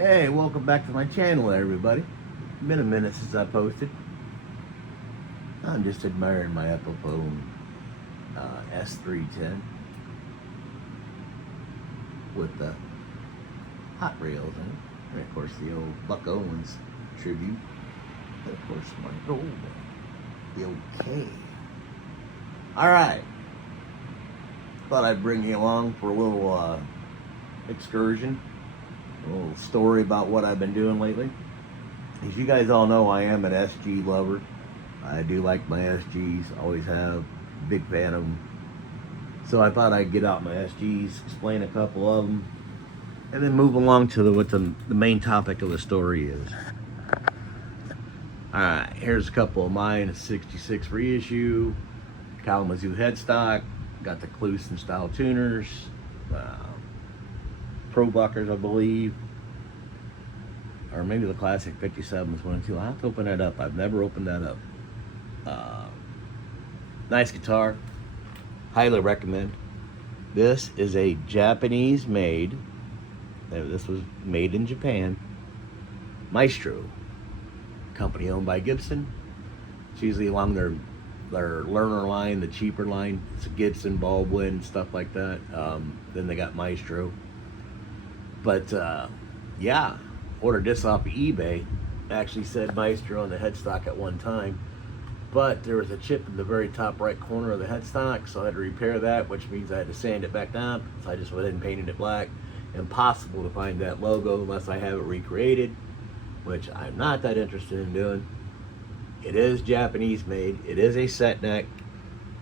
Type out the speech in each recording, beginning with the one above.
Hey, welcome back to my channel, everybody. Been a minute since I posted. I'm just admiring my Epiphone S310 with the hot rails in it, and of course the old Buck Owens tribute, and of course my gold one, the old K. All right, thought I'd bring you along for a little excursion. A little story about what I've been doing lately. As you guys all know, I am an SG lover. I do like my SGs, always have, big fan of them. So I thought I'd get out my SGs, explain a couple of them, and then move along to what the main topic of the story is. Alright, here's a couple of mine, a 66 reissue, Kalamazoo headstock, got the Clusen style tuners, Pro Buckers, I believe, or maybe the classic 57s, one and two. I'll have to open that up. I've never opened that up. Nice guitar, highly recommend. This is a Japanese made, this was made in Japan, Maestro, company owned by Gibson. It's usually along their learner line, the cheaper line. It's Gibson, Baldwin, stuff like that. Then they got Maestro. But yeah, ordered this off of eBay. Actually said Maestro on the headstock at one time, but there was a chip in the very top right corner of the headstock, so I had to repair that, which means I had to sand it back down. So I just went ahead and painted it black. Impossible to find that logo unless I have it recreated, which I'm not that interested in doing. It is Japanese made. It is a set neck.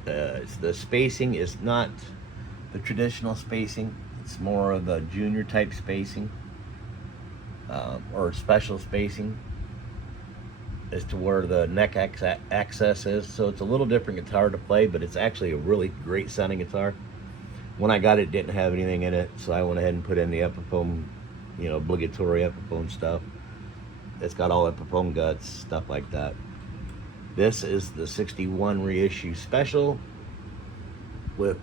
The spacing is not the traditional spacing. It's more of the junior type spacing, or special spacing as to where the neck access is. So it's a little different guitar to play, but it's actually a really great sounding guitar. When I got it, it didn't have anything in it, so I went ahead and put in the Epiphone, obligatory Epiphone stuff. It's got all Epiphone guts, stuff like that. This is the 61 reissue special with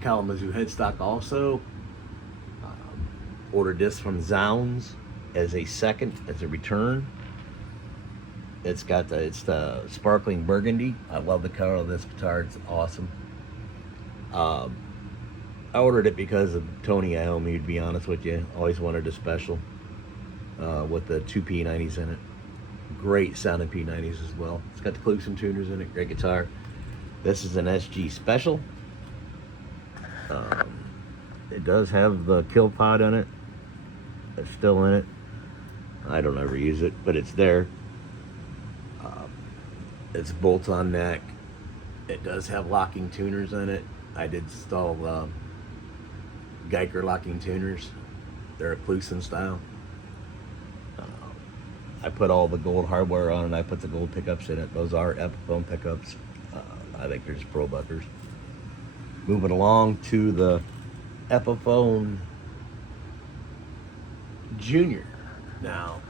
Kalamazoo headstock also. Ordered this from Zounds as a return. It's the sparkling burgundy. I love the color of this guitar. It's awesome. I ordered it because of Tony Iommi, to be honest with you. Always wanted a special with the two P90s in it. Great sounding P90s as well. It's got the Clusen tuners in it. Great guitar. This is an SG special. It does have the kill pod in it. It's still in it. I don't ever use it, but it's there. It's bolt-on neck. It does have locking tuners in it. I did install Geiger locking tuners. They're a Clusen style. I put all the gold hardware on it. I put the gold pickups in it. Those are Epiphone pickups. I think they're just Pro Buckers. Moving along to the Epiphone Junior. Now,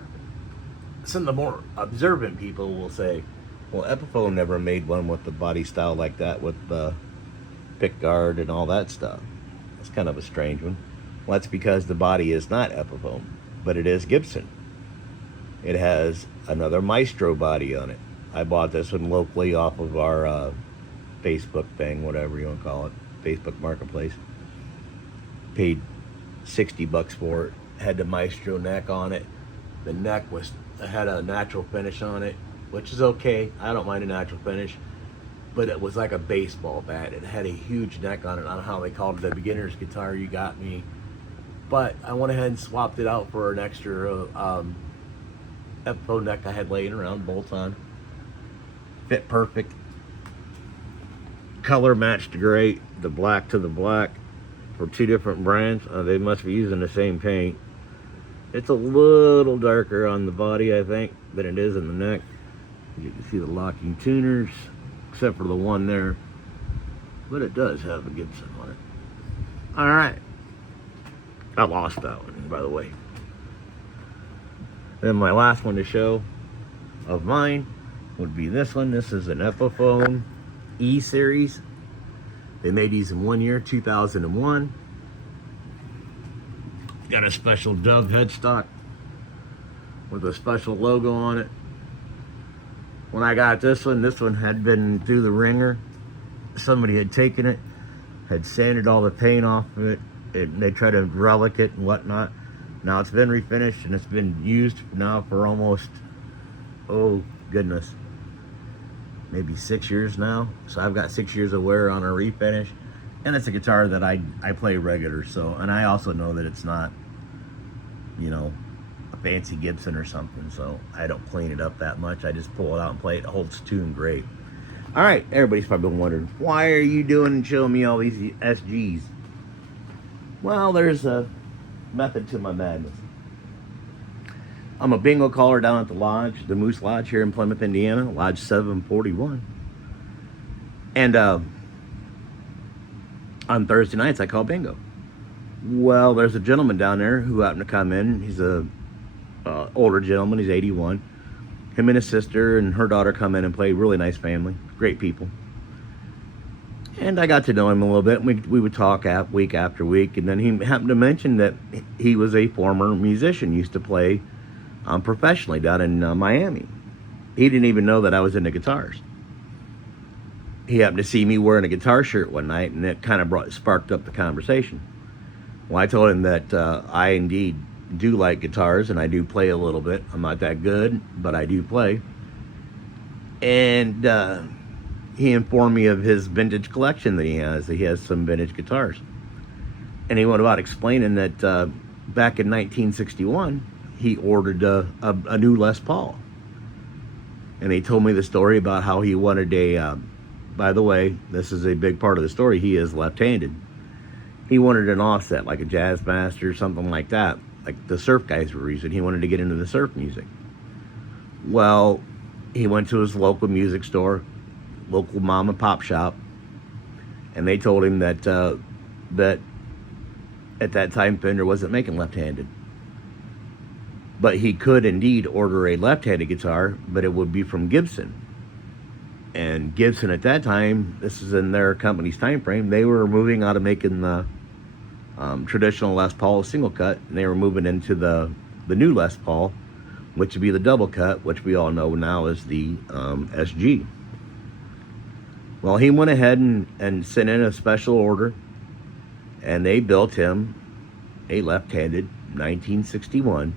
some of the more observant people will say, well, Epiphone never made one with the body style like that, with the pick guard and all that stuff. It's kind of a strange one. Well, that's because the body is not Epiphone, but it is Gibson. It has another Maestro body on it. I bought this one locally off of our Facebook thing, whatever you want to call it, Facebook Marketplace. Paid $60 for it. Had the Maestro neck on it. The neck had a natural finish on it, which is okay. I don't mind a natural finish, but it was like a baseball bat. It had a huge neck on it. I don't know how they called it, the beginner's guitar. You got me. But I went ahead and swapped it out for an extra Epiphone neck I had laying around, bolt on. Fit perfect. Color matched great. The black to the black for two different brands. They must be using the same paint. It's a little darker on the body, I think, than it is in the neck. You can see the locking tuners, except for the one there. But it does have a Gibson on it. Alright. I lost that one, by the way. Then my last one to show of mine would be this one. This is an Epiphone E series. They made these in 1 year, 2001. Got a special dove headstock with a special logo on it. When I got this one had been through the ringer. Somebody had taken it, had sanded all the paint off of it, and they tried to relic it and whatnot. Now it's been refinished and it's been used now for almost, oh goodness, maybe 6 years now. So I've got 6 years of wear on a refinish, and it's a guitar that I play regular. So, and I also know that it's not, you know, a fancy Gibson or something. So I don't clean it up that much. I just pull it out and play it. It holds tune great. All right, everybody's probably been wondering, why are you doing and showing me all these SGs? Well, there's a method to my madness. I'm a bingo caller down at the lodge, the Moose Lodge here in Plymouth, Indiana, Lodge 741. And on Thursday nights, I call bingo. Well, there's a gentleman down there who happened to come in. He's a older gentleman. He's 81. Him and his sister and her daughter come in and play. Really nice family, great people. And I got to know him a little bit. We would talk week after week, and then he happened to mention that he was a former musician, used to play professionally down in Miami. He didn't even know that I was into guitars. He happened to see me wearing a guitar shirt one night, and it kind of sparked up the conversation. Well, I told him that I indeed do like guitars, and I do play a little bit. I'm not that good, but I do play. And he informed me of his vintage collection that he has. He has some vintage guitars. And he went about explaining that back in 1961, he ordered a new Les Paul. And he told me the story about how he wanted a, by the way, this is a big part of the story, he is left-handed. He wanted an offset, like a Jazz Master or something like that. Like the surf guys were using. He wanted to get into the surf music. Well, he went to his local music store, local mom and pop shop, and they told him that that at that time Fender wasn't making left-handed. But he could indeed order a left-handed guitar, but it would be from Gibson. And Gibson at that time, this is in their company's time frame, they were moving out of making the traditional Les Paul single cut, and they were moving into the new Les Paul, which would be the double cut, which we all know now is the SG. Well, he went ahead and sent in a special order, and they built him a left-handed 1961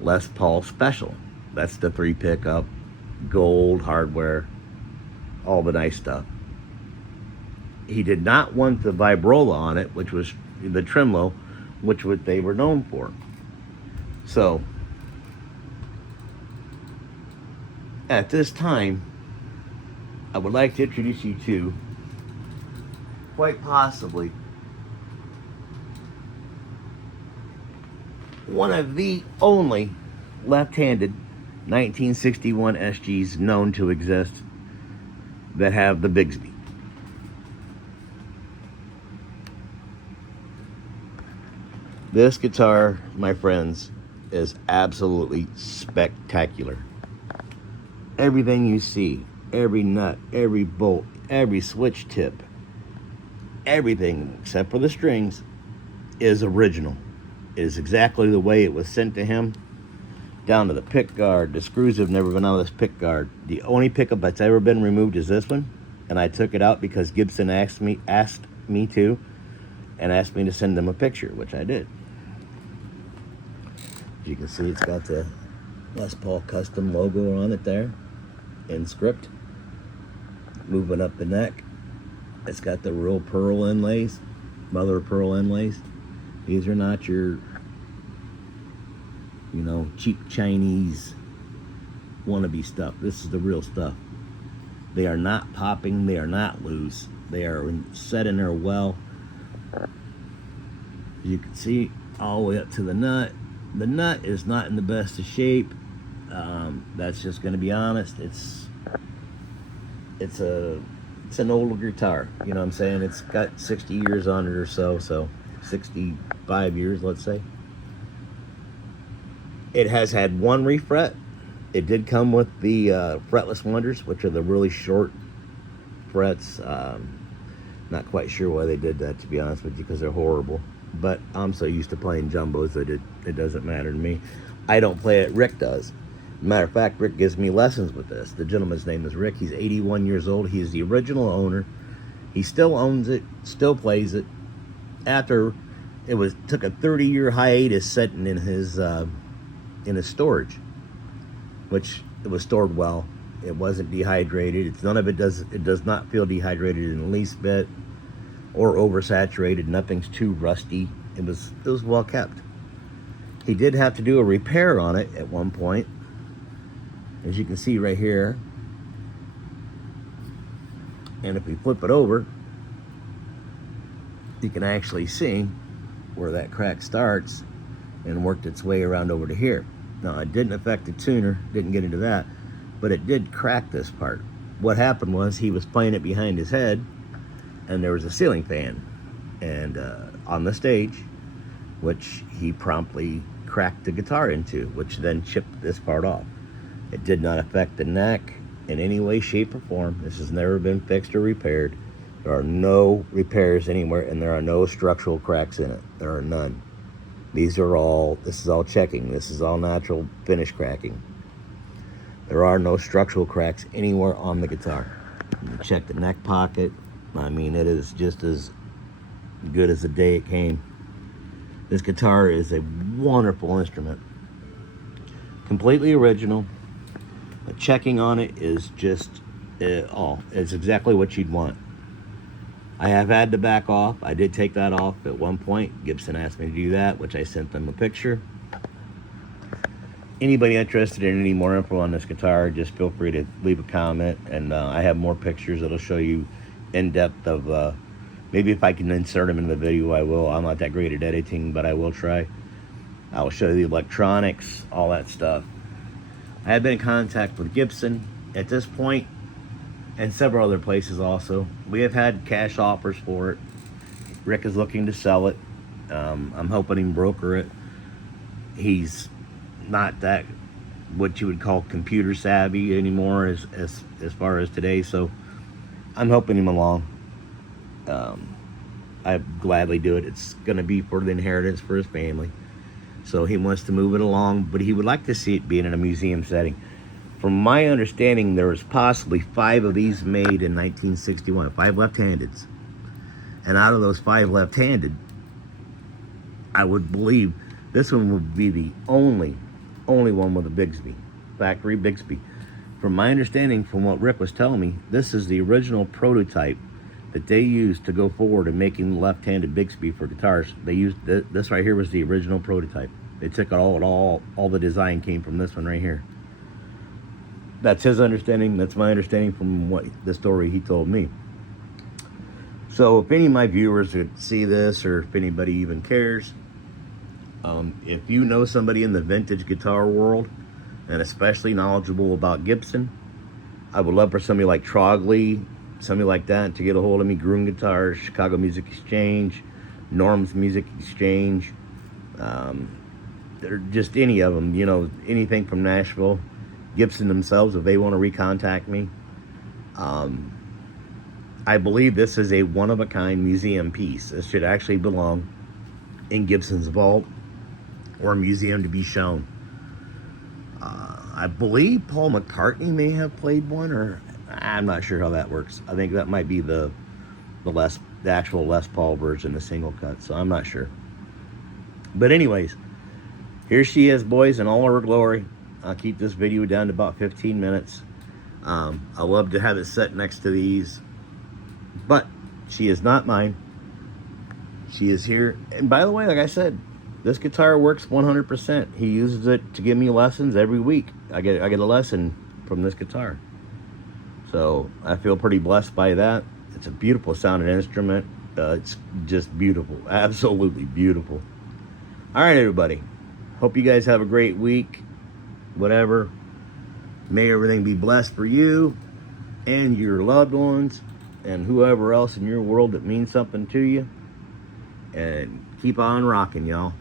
Les Paul Special. That's the 3 pickup, gold hardware, all the nice stuff. He did not want the vibrola on it, which was the tremolo, which they were known for. So, at this time, I would like to introduce you to, quite possibly, one of the only left-handed 1961 SGs known to exist that have the Bigsby. This guitar, my friends, is absolutely spectacular. Everything you see, every nut, every bolt, every switch tip, everything except for the strings is original. It is exactly the way it was sent to him, down to the pick guard. The screws have never been out of this pick guard. The only pickup that's ever been removed is this one, and I took it out because Gibson asked me to, and asked me to send them a picture, which I did. As you can see, it's got the Les Paul custom logo on it there, in script. Moving up the neck, it's got the real pearl inlays, mother of pearl inlays. These are not your, cheap Chinese wannabe stuff. This is the real stuff. They are not popping, they are not loose. They are set in there well. As you can see, all the way up to the nut. The nut is not in the best of shape. That's just going to be honest. It's an older guitar. You know what I'm saying? It's got 60 years on it or so 65 years, let's say. It has had one refret. It did come with the fretless wonders, which are the really short frets. Not quite sure why they did that, to be honest with you, because they're horrible. But I'm so used to playing jumbos that it doesn't matter to me. I don't play it, Rick does. Matter of fact, Rick gives me lessons with this. The gentleman's name is Rick. He's 81 years old. He's the original owner. He still owns it, still plays it. After took a 30-year hiatus sitting in his storage, which it was stored well. It wasn't dehydrated. It does not feel dehydrated in the least bit or oversaturated. Nothing's too rusty. It was well kept. He did have to do a repair on it at one point. As you can see right here. And if we flip it over, you can actually see where that crack starts and worked its way around over to here. Now, it didn't affect the tuner, didn't get into that, but it did crack this part. What happened was he was playing it behind his head, and there was a ceiling fan and on the stage, which he promptly cracked the guitar into, which then chipped this part off. It did not affect the neck in any way, shape, or form. This has never been fixed or repaired. There are no repairs anywhere, and there are no structural cracks in it. There are none. This is all checking. This is all natural finish cracking. There are no structural cracks anywhere on the guitar. You check the neck pocket. I mean, it is just as good as the day it came. This guitar is a wonderful instrument. Completely original. The checking on it is just, it's exactly what you'd want. I have had to back off. I did take that off at one point. Gibson asked me to do that, which I sent them a picture. Anybody interested in any more info on this guitar, just feel free to leave a comment, and I have more pictures that'll show you in depth of, maybe if I can insert them in the video, I will. I'm not that great at editing, but I will try. I'll show you the electronics, all that stuff. I have been in contact with Gibson at this point, and several other places also. We have had cash offers for it. Rick is looking to sell it. I'm helping him broker it. He's not that what you would call computer savvy anymore as far as today, so I'm helping him along. I'd gladly do it. It's going to be for the inheritance for his family, so he wants to move it along, but he would like to see it being in a museum setting. From my understanding, there was possibly 5 of these made in 1961, 5 left-handeds. And out of those 5 left-handed, I would believe this one would be the only one with a Bigsby, factory Bigsby. From my understanding, from what Rick was telling me, this is the original prototype that they used to go forward in making left-handed Bigsby for guitars. They used this right here was the original prototype. They took it all the design came from this one right here. That's his understanding. That's my understanding from what the story he told me. So if any of my viewers would see this, or if anybody even cares, if you know somebody in the vintage guitar world, and especially knowledgeable about Gibson, I would love for somebody like Trogley, somebody like that, to get a hold of me. Gruen Guitars, Chicago Music Exchange, Norm's Music Exchange, or just any of them, you know, anything from Nashville. Gibson themselves, if they want to recontact me. I believe this is a one-of-a-kind museum piece. This should actually belong in Gibson's vault or a museum to be shown. I believe Paul McCartney may have played one, or I'm not sure how that works. I think that might be the actual Les Paul version, the single cut, so I'm not sure. But anyways, here she is, boys, in all her glory. I'll keep this video down to about 15 minutes. I love to have it set next to these, but she is not mine. She is here. And by the way, like I said, this guitar works 100%. He uses it to give me lessons every week. I get a lesson from this guitar. So I feel pretty blessed by that. It's a beautiful sounding instrument. It's just beautiful. Absolutely beautiful. All right, everybody. Hope you guys have a great week. Whatever. May everything be blessed for you and your loved ones and whoever else in your world that means something to you. And keep on rocking, y'all.